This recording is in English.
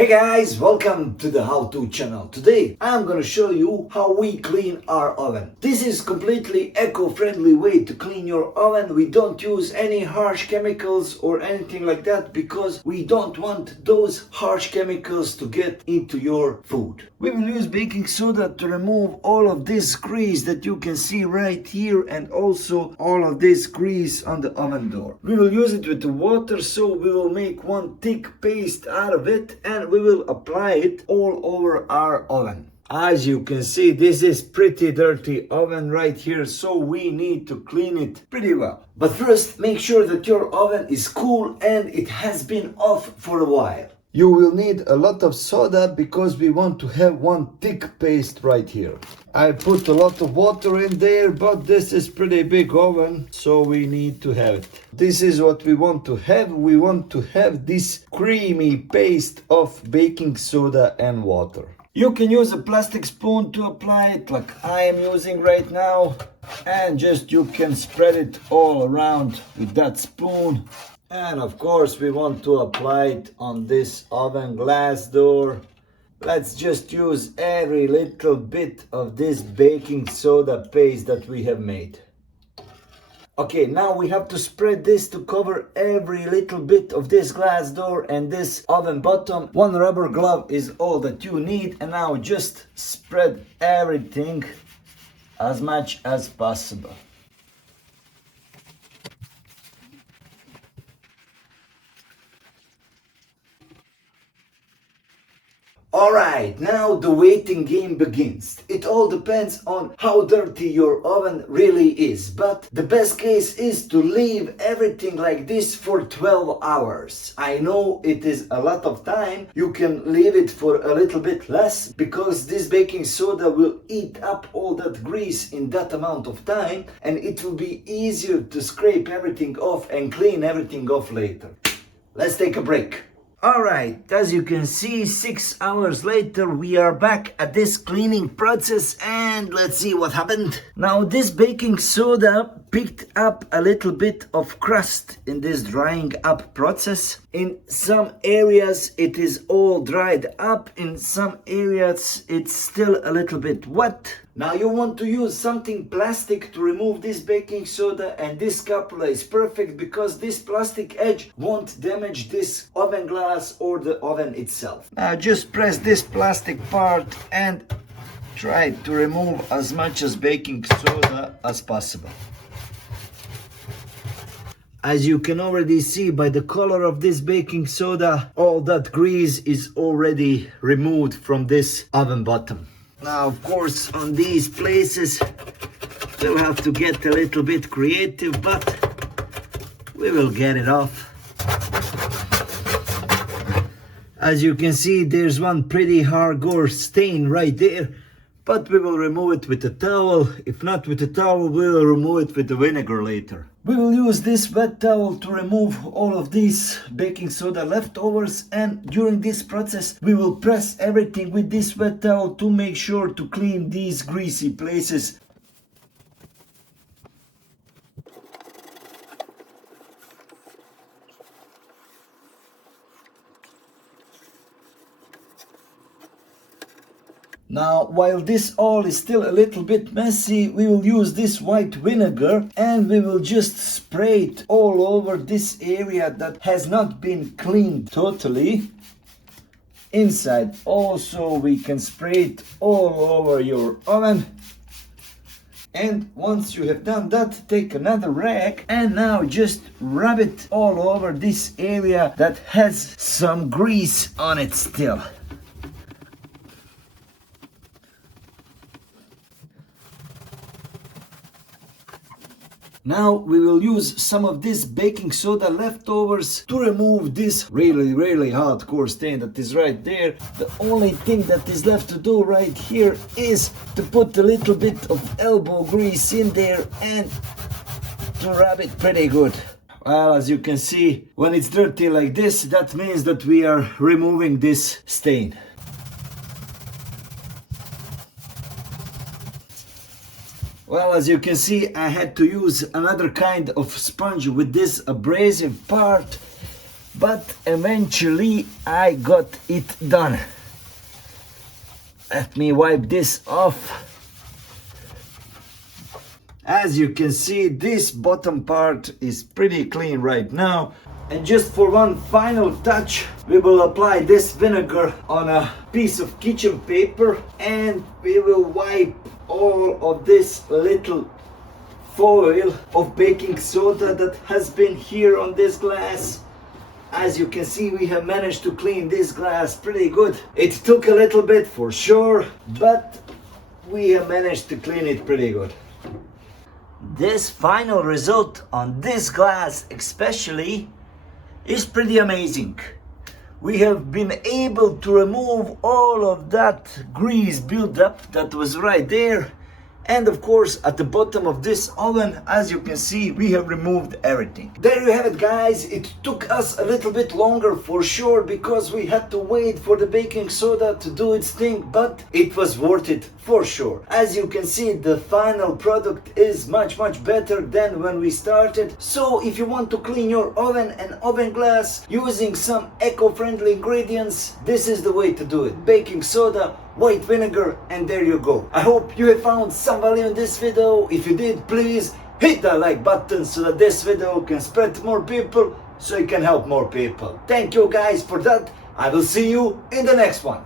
Hey guys, welcome to the how-to channel. Today I'm gonna show you how we clean our oven. This is completely eco-friendly way to clean your oven. We don't use any harsh chemicals or anything like that because we don't want those harsh chemicals to get into your food. We will use baking soda to remove all of this grease that you can see right here and also all of this grease on the oven door. We will use it with the water, so we will make one thick paste out of it and we will apply it all over our oven. As you can see, this is pretty dirty oven right here, so we need to clean it pretty well. But first, make sure that your oven is cool and it has been off for a while. You will need a lot of soda because we want to have one thick paste right here. I put a lot of water in there, but this is pretty big oven, so we need to have it. This is what we want to have. We want to have this creamy paste of baking soda and water. You can use a plastic spoon to apply it like I am using right now, and just you can spread it all around with that spoon. And of course we want to apply it on this oven glass door. Let's just use every little bit of this baking soda paste that we have made. Okay, now we have to spread this to cover every little bit of this glass door and this oven bottom. One rubber glove is all that you need, and now just spread everything as much as possible. Alright, now the waiting game begins. It all depends on how dirty your oven really is, but the best case is to leave everything like this for 12 hours. I know it is a lot of time. You can leave it for a little bit less because this baking soda will eat up all that grease in that amount of time, and it will be easier to scrape everything off and clean everything off later. Let's take a break. Alright, as you can see, 6 hours later we are back at this cleaning process, and let's see what happened. Now this baking soda picked up a little bit of crust in this drying up process. In some areas it is all dried up, in some areas it's still a little bit wet. Now you want to use something plastic to remove this baking soda, and this scapula is perfect because this plastic edge won't damage this oven glass or the oven itself. Now just press this plastic part and try to remove as much as baking soda as possible. As you can already see by the color of this baking soda, all that grease is already removed from this oven bottom. Now, of course, on these places, we'll have to get a little bit creative, but we will get it off. As you can see, there's one pretty hardcore stain right there, but we will remove it with a towel. If not with a towel, we will remove it with the vinegar later. We will use this wet towel to remove all of these baking soda leftovers, and during this process we will press everything with this wet towel to make sure to clean these greasy places. Now, while this all is still a little bit messy, we will use this white vinegar and we will just spray it all over this area that has not been cleaned totally. Inside also we can spray it all over your oven. And once you have done that, take another rag and now just rub it all over this area that has some grease on it still. Now we will use some of this baking soda leftovers to remove this really hardcore stain that is right there. The only thing that is left to do right here is to put a little bit of elbow grease in there and to rub it pretty good. Well, as you can see, when it's dirty like this, that means that we are removing this stain. Well, as you can see, I had to use another kind of sponge with this abrasive part but eventually I got it done. Let me wipe this off. As you can see, this bottom part is pretty clean right now. And just for one final touch, we will apply this vinegar on a piece of kitchen paper and we will wipe all of this little foil of baking soda that has been here on this glass. As you can see, we have managed to clean this glass pretty good. It took a little bit for sure, but we have managed to clean it pretty good. This final result on this glass especially is pretty amazing. We have been able to remove all of that grease buildup that was right there. And of course, at the bottom of this oven, as you can see, we have removed everything. There you have it, guys. It took us a little bit longer for sure because we had to wait for the baking soda to do its thing, but it was worth it for sure. As you can see, the final product is much better than when we started. So if you want to clean your oven and oven glass using some eco-friendly ingredients, this is the way to do it. Baking soda, white vinegar, and there you go. I hope you have found some value in this video. If you did, please hit that like button so that this video can spread to more people, so it can help more people. Thank you guys for that. I will see you in the next one.